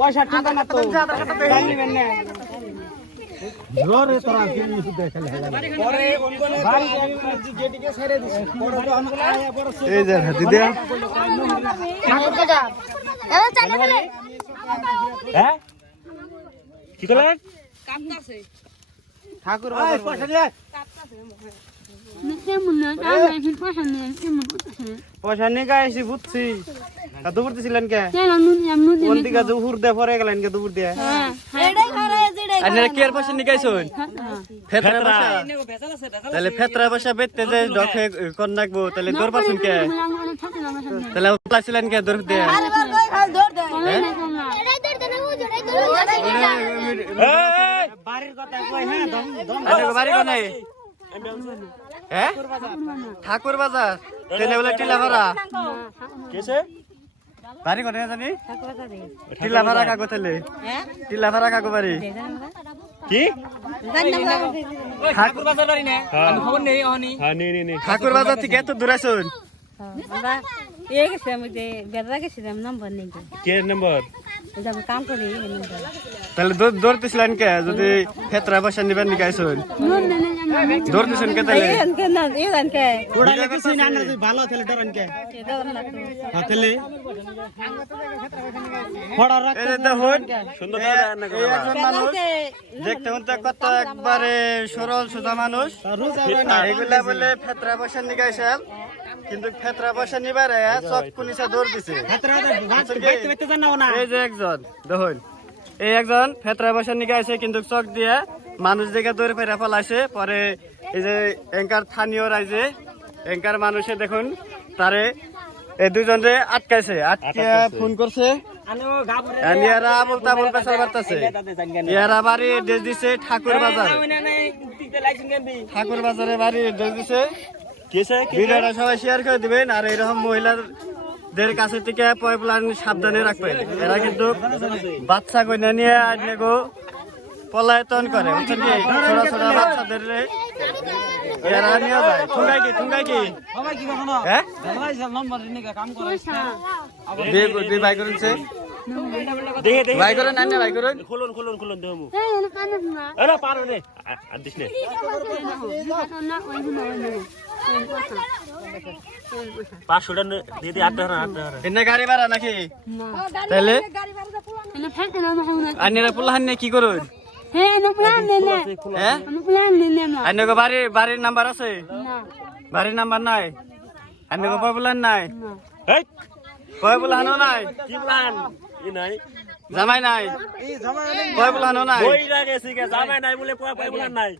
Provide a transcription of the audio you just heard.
পয়সা টাকা না তো নিবেন না জোরে তোরা কি নিছু দেখালে পরে বলবো বাড়ি যেটিকে ছেড়ে দিছে পরে অনগুলো আয়া পরে এই যে হাতি দে হ্যাঁ কি করলে কাটতাছে ঠাকুর বাবা পয়সা দিয়ে পয়সা নিয়ে গাইছি বুঝছি দুপুর দিছিলেন কে কোন দিকে দুপুর দিয়ে পরে গেলেন কে দুপুর দিয়ে আপনারা কি এর পয়সা নিকাইছুন ফেতরা পয়সা তাহলে ফেতরা পয়সা বেচতে যে ডকে কোন রাখবো তাহলে দৌড় পাচ্ছেন কে তাহলে প্লাসিলেন কে দৌড় দিয়ে বাড়ির কথা কই হ্যাঁ দম দম বাড়ি কোনে হ্যাঁ ঠাকুর বাজার তেলে বলে টিলাভাড়া কেসে বাড়ি কোনে জানি টিলাভাড়া কাগো তেলে টিলাভাড়া কাগো বাড়ি কি ঠাকুর বাজার বাড়ি না আমি খবর নেই হনি হ্যাঁ নে ঠাকুর বাজার থেকে এত দূর আছুন কে নম্বর তাহলে দৌড়তেছিলেন কে যদি ফেতরা পয়সা নিবেন নিকাইছুন দৌড়তেছেন কে তাহলে ওড়ালে কিছু না না ভালো ছেলে ডরেন কে তাহলে ফড়া রাখতে দেখুন সুন্দর এই একজন মানুষ দেখতে হতে কত একবারে সরল সোজা মানুষ এগুলা বলে ফেতরা পয়সা নিকাইছেন কিন্তু ফেতরা পয়সা নিবারে চক পুলিশে দৌড় দিছে এই যে একজন দেখুন এই একজন ফেতরা পয়সা নিকাইছে কিন্তু চক দিয়ে মানুষ দিকে দৌড়ে ফেরা ফলাইছে পরে এই যে এঙ্কার স্থানীয় রাইজে এঙ্কার মানুষে দেখুন তারে এই দুজনে আটকাইছে আটকে ফোন করছে ইয়ারা আবল তাবল পেশার বার্তাছে ইয়ারা বাড়ি ড্রেস দিছে ঠাকুর বাজার ঠাকুর বাজারে বাড়ি ড্রেস দিছে ভিডিওটা সবাই শেয়ার করে দিবেন আর এরকম মহিলাদের কাছে থেকে পয়প্লান সাবধানে রাখবেন এরা কিন্তু বাচ্চা কইনা নিয়ে আজকে পলায়তন করে বুঝছেন কি ছোট ছোট বাচ্চাদের এরা নিয়ে যায় ঠুঙ্গাই কি হ্যাঁ দুই ভাই করছে ভাই করেন না ভাই করেন খুলুন দেমু আরে পারো রে আর দিস নে 500 টাকা দিদি 8 টাকা এনে গাড়ি ভাড়া নাকি তাহলে আন্যরা পুলাহান নে কি করুন হ্যাঁ আন্যকে বাড়ির নাম্বার আছে বাড়ির নাম্বার নাই আন্যকে পয়পুলান নাই পয়পুলানো নাই কি প্ল্যান ই নাই জামাই নাই পয়পুলানো নাই ওই লাগে জামাই নাই বলে পয়পুলান নাই